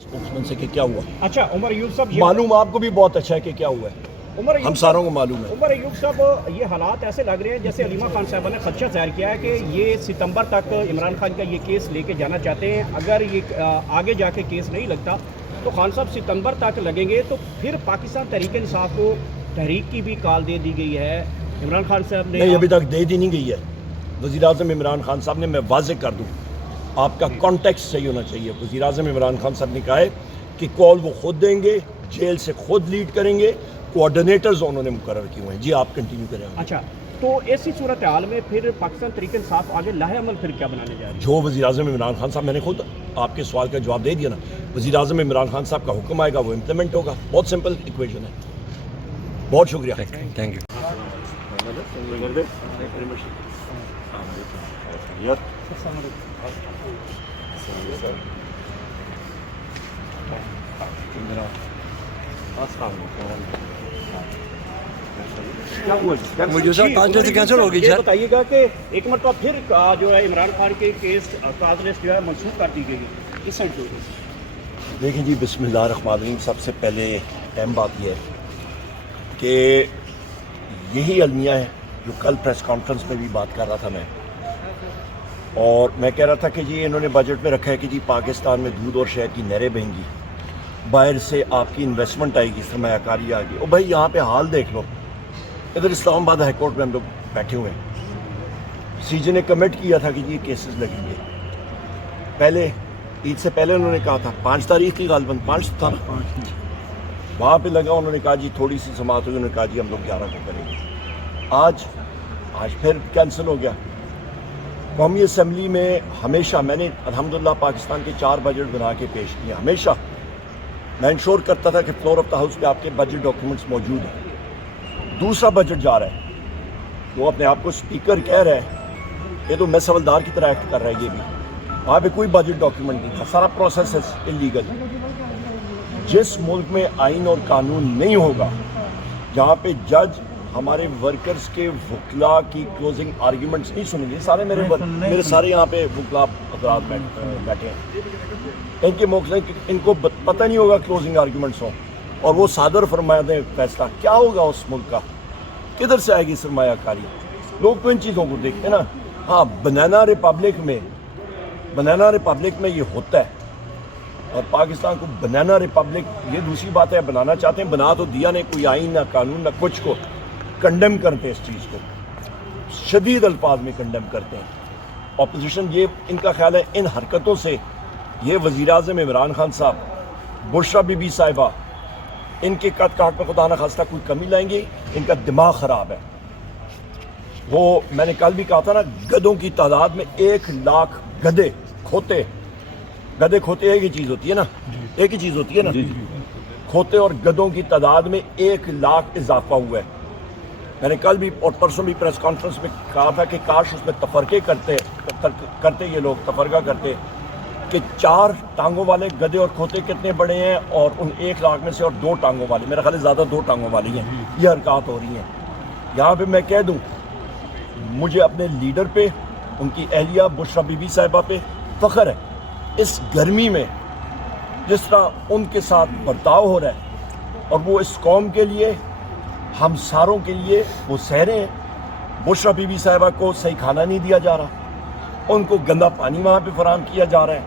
Spokesman से कि क्या हुआ। अच्छा उमर अयूब साहब, मालूम आपको भी बहुत अच्छा है कि क्या हुआ है, उमर अयूब हम सारों को मालूम है। उमर अयूब साहब, ये हालात ऐसे लग रहे हैं जैसे अलीमा खान साहबा ने खदशा जाहिर किया है कि ये सितंबर तक इमरान खान का ये केस लेके जाना चाहते हैं। अगर ये आगे जाके केस नहीं लगता तो खान साहब सितंबर तक लगेंगे, तो फिर पाकिस्तान तहरीक इंसाफ को तहरीक की भी कॉल दे दी गई है। इमरान खान साहब ने नहीं, अभी तक दे दी नहीं गई है। वज़ीर आज़म इमरान खान साहब ने, मैं वाज़ेह कर दूँ, आपका कॉन्टेक्स्ट सही होना चाहिए। वज़ीर आज़म इमरान खान साहब ने कहा है कि कॉल वो खुद देंगे, जेल से खुद लीड करेंगे, कोऑर्डिनेटर्स उन्होंने मुकर्रर किए हुए हैं। जी आप कंटिन्यू करें। अच्छा, तो ऐसी सूरत हाल में फिर पाकिस्तान तहरीक इंसाफ आगे लाहे अमल फिर क्या बनाने जा रही है? जो वज़ीर आज़म इमरान खान साहब, मैंने खुद आपके सवाल का जवाब दे दिया ना, वज़ीर आज़म इमरान खान साहब का हुक्म आएगा वो इम्प्लीमेंट होगा। बहुत सिंपल इक्वेशन है। बहुत शुक्रिया, थैंक यू। मुझे सर 5 बजे से कैंसिल हो गई सर। बताइएगा कि एक मरतबा फिर जो है इमरान खान के केस काज लिस्ट जो है मनसूख कर दी गई है, इस साइड पे। देखिए जी, बिस्मिल्लाहिर्रहमानिर्रहीम। सबसे पहले अहम बात यह है कि यही अलमिया है जो कल प्रेस कॉन्फ्रेंस में भी बात कर रहा था मैं, और मैं कह रहा था कि जी इन्होंने बजट में रखा है कि जी पाकिस्तान में दूध और शहद की नहरें बहेंगी, बाहर से आपकी इन्वेस्टमेंट आएगी, सरमायाकारी आएगी। और भाई यहाँ पे हाल देख लो, इधर इस्लामाबाद हाई कोर्ट में हम लोग बैठे हुए हैं। सीजे ने कमिट किया था कि जी ये केसेस लगेंगे। पहले ईद से पहले उन्होंने कहा था 5 तारीख की गालबन 5 था ना, वहाँ पे लगा, उन्होंने कहा जी थोड़ी सी समात हुई, उन्होंने कहा जी हम लोग 11 को करेंगे। आज फिर कैंसिल हो गया। कौमी असम्बली में हमेशा मैंने अल्हम्दुलिल्लाह पाकिस्तान के 4 बजट बना के पेश किए। हमेशा मैं इंश्योर करता था कि फ्लोर ऑफ द हाउस पे आपके बजट डॉक्यूमेंट्स मौजूद हैं। दूसरा बजट जा रहा है, तो अपने आप को स्पीकर कह रहा है, ये तो मैं सवलदार की तरह एक्ट कर रहा है। ये भी वहाँ पे कोई बजट डॉक्यूमेंट नहीं था, सारा प्रोसेस है इलीगल। जिस मुल्क में आइन और कानून नहीं होगा, जहाँ पे जज हमारे वर्कर्स के वकला की क्लोजिंग आर्ग्यूमेंट्स नहीं सुनेंगे, सारे मेरे सारे यहाँ पे वकला हज़रात बैठे हैं, इनके मौके इनको पता नहीं होगा क्लोजिंग आर्ग्यूमेंट्स हों, और वो सादर फरमाया दें फैसला, क्या होगा उस मुल्क का? किधर से आएगी सरमायाकारी? लोग तो इन चीज़ों को देखते हैं ना। हाँ, बनाना रिपब्लिक में ये होता है, और पाकिस्तान को बनाना रिपब्लिक, ये दूसरी बात है। बनाना चाहते हैं, बना तो दिया नहीं, कोई आइन ना कानून ना कुछ को। कंडेम करते हैं इस चीज़ को, शदीद अल्फाज में कंडेम करते हैं अपोजिशन। ये इनका ख्याल है इन हरकतों से ये वज़ीर आज़म इमरान खान साहब, बुशरा बीबी साहिबा, इनके कद काट पर खुदा न खास्ता कोई कमी लाएंगे। इनका दिमाग ख़राब है। वो मैंने कल भी कहा था ना, गधों की तादाद में 1 लाख गधे खोते एक ही चीज़ होती है ना, एक ही चीज़ होती है ना, खोते और गधों की तादाद में 1 लाख इजाफा हुआ है। मैंने कल भी और परसों भी प्रेस कॉन्फ्रेंस में कहा था कि काश उसमें तफरके करते ये लोग तफरका करते कि 4 टांगों वाले गधे और खोते कितने बड़े हैं, और उन 1 लाख में से और 2 टांगों वाले, मेरा ख्याल है ज़्यादा 2 टांगों वाली हैं, ये हरकत हो रही हैं। यहाँ पे मैं कह दूँ, मुझे अपने लीडर पे, उनकी अहलिया बुशरा बीबी साहिबा पे फ़ख्र है। इस गर्मी में जिस तरह उनके साथ बर्ताव हो रहा है, और वो इस कौम के लिए, हम सारों के लिए वो सह रहे हैं। बुशरा बीबी साहिबा को सही खाना नहीं दिया जा रहा, उनको गंदा पानी वहाँ पे फराहम किया जा रहा है।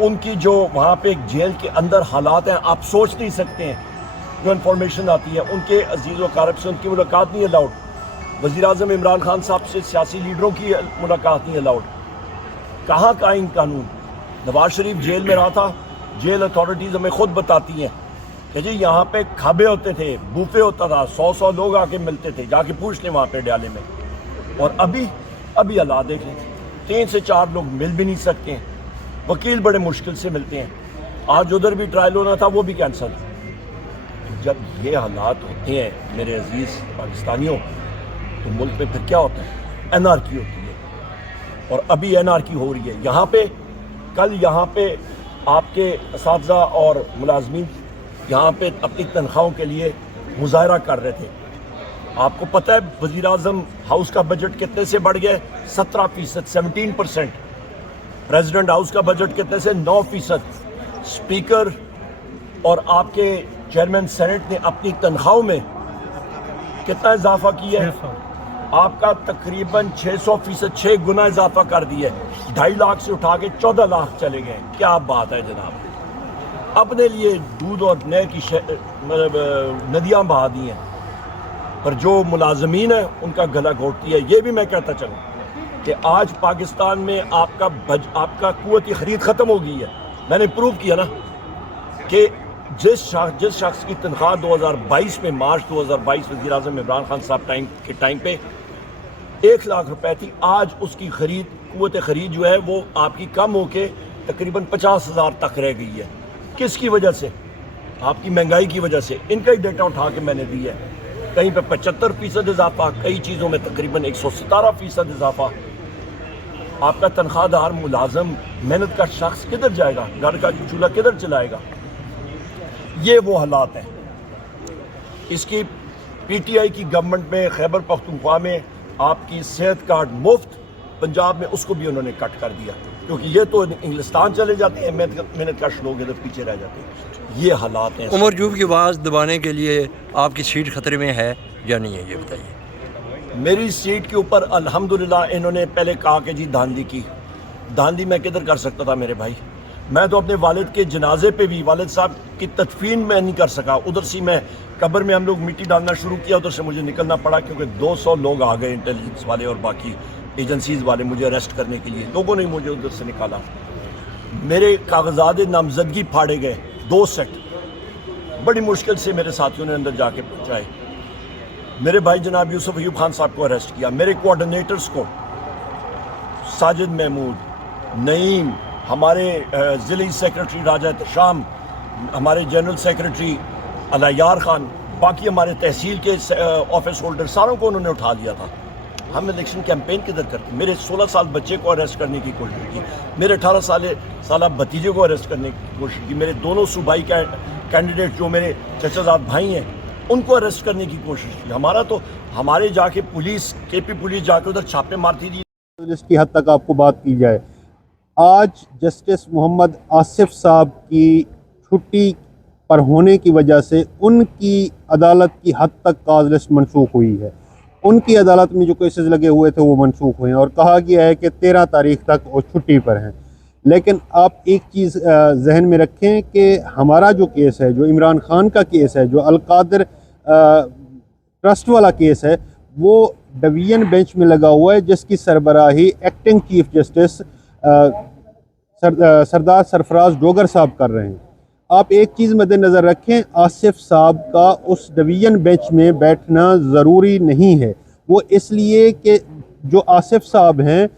उनकी जो वहाँ पे एक जेल के अंदर हालात हैं, आप सोच नहीं सकते हैं। जो इन्फॉर्मेशन आती है, उनके अजीज़ व क़ारिब से उनकी मुलाकात नहीं अलाउड। वज़ीर आज़म इमरान खान साहब से सियासी लीडरों की मुलाकात नहीं अलाउड। कहाँ का आइन कानून? नवाज शरीफ जेल में रहा था, जेल अथॉरिटीज़ हमें खुद बताती हैं कि जी यहाँ पे खाबे होते थे, बूफे होता था, 100 लोग आके मिलते थे, जाके पूछ लें वहाँ पे डाले में। और अभी हालात देख लें, 3 से 4 लोग मिल भी नहीं सकते हैं, वकील बड़े मुश्किल से मिलते हैं। आज उधर भी ट्रायल होना था, वो भी कैंसिल। जब ये हालात होते हैं मेरे अजीज़ पाकिस्तानियों, तो मुल्क में फिर क्या होता है? एनआरकी होती है, और अभी एनआरकी हो रही है। यहाँ पे कल यहाँ पे आपके असातिज़ा और मुलाजमीन यहाँ पे अपनी तनख्वाहों के लिए मुजाहरा कर रहे थे। आपको पता है वज़ीर आज़म हाउस का बजट कितने से बढ़ गया? 17%, 17%। प्रेसिडेंट हाउस का बजट कितने से? 9%। स्पीकर और आपके चेयरमैन सेनेट ने अपनी तनख्वाहों में कितना इजाफा किया है? आपका तकरीबन 600%, 6 गुना इजाफा कर दिया है। 2.5 लाख से उठा के 14 लाख चले गए। क्या बात है जनाब। अपने लिए दूध और नहर की मतलब नदियाँ बहा दी हैं, पर जो मुलाजमीन है उनका गला घोटती है। ये भी मैं कहता चलूँ कि आज पाकिस्तान में आपका कुव्वत खरीद ख़त्म हो गई है। मैंने प्रूव किया ना कि जिस शख्स की तनख्वाह 2022 में, मार्च 2022 वज़ीर आज़म इमरान खान साहब के टाइम पे 1 लाख रुपए थी, आज उसकी कुव्वत खरीद जो है वो आपकी कम होके तकरीबन 50,000 तक रह गई है। किसकी वजह से? आपकी महंगाई की वजह से। इनका ही डेटा उठा के मैंने दिया है। कहीं पे 75% इजाफा, कई चीज़ों में तकरीबन 117% इजाफा। आपका तनख्वाहदार मुलाजम, मेहनत का शख्स किधर जाएगा? घर का चूल्हा किधर चलाएगा? ये वो हालात हैं। इसकी पीटीआई की गवर्नमेंट में खैबर पख्तूनख्वा में आपकी सेहत कार्ड मुफ्त, पंजाब में उसको भी उन्होंने कट कर दिया, क्योंकि ये तो इंग्लिस्तान चले जाते हैं, मेहनत का लोग इधर पीछे रह जाते हैं। ये हालात हैं। उमर जूब की आवाज़ दबाने के लिए आपकी सीट खतरे में है या नहीं है, ये बताइए। मेरी सीट के ऊपर अल्हम्दुलिल्लाह इन्होंने पहले कहा कि जी धांधली की। धांधली मैं किधर कर सकता था मेरे भाई? मैं तो अपने वालिद के जनाजे पे भी वालिद साहब की तदफीन में नहीं कर सका। उधर से मैं कब्र में हम लोग मिट्टी डालना शुरू किया, उधर से मुझे निकलना पड़ा, क्योंकि 200 लोग आ गए, इंटेलिजेंस वाले और बाकी एजेंसीज वाले, मुझे अरेस्ट करने के लिए। लोगों ने मुझे उधर से निकाला। मेरे कागजात नामजदगी फाड़े गए, 2 सेट। बड़ी मुश्किल से मेरे साथियों ने अंदर जाके पहुँचाए। मेरे भाई जनाब यूसुफ अयूब खान साहब को अरेस्ट किया। मेरे कोऑर्डिनेटर्स को, साजिद महमूद, नईम, हमारे ज़िली सेक्रेटरी राजा एहतशाम, हमारे जनरल सेक्रेटरी अलायार खान, बाकी हमारे तहसील के ऑफिस होल्डर, सारों को उन्होंने उठा लिया था। हम इलेक्शन कैंपेन किधर करते? मेरे 16 साल बच्चे को अरेस्ट करने की कोशिश की, मेरे 18 साल भतीजे को अरेस्ट करने की कोशिश की, मेरे दोनों सूबाई कैंडिडेट जो मेरे चचाजाद भाई हैं उनको अरेस्ट करने की कोशिश की। हमारे जाके पुलिस, केपी पुलिस जाके उधर छापे मारती थी। जिसकी हद तक आपको बात की जाए, आज जस्टिस मोहम्मद आसिफ साहब की छुट्टी पर होने की वजह से उनकी अदालत की हद तक काज लिस्ट मनसूख हुई है। उनकी अदालत में जो केसेस लगे हुए थे वो मनसूख हुए हैं और कहा गया है कि 13 तारीख तक वो छुट्टी पर हैं। लेकिन आप एक चीज़ जहन में रखें कि हमारा जो केस है, जो इमरान खान का केस है, जो अलकादर ट्रस्ट वाला केस है, वो डिवीज़न बेंच में लगा हुआ है, जिसकी सरबराही एक्टिंग चीफ जस्टिस सरदार सरफराज डोगर साहब कर रहे हैं। आप एक चीज़ मद्देनज़र रखें, आसिफ साहब का उस डिवीज़न बेंच में बैठना ज़रूरी नहीं है। वो इसलिए कि जो आसिफ साहब हैं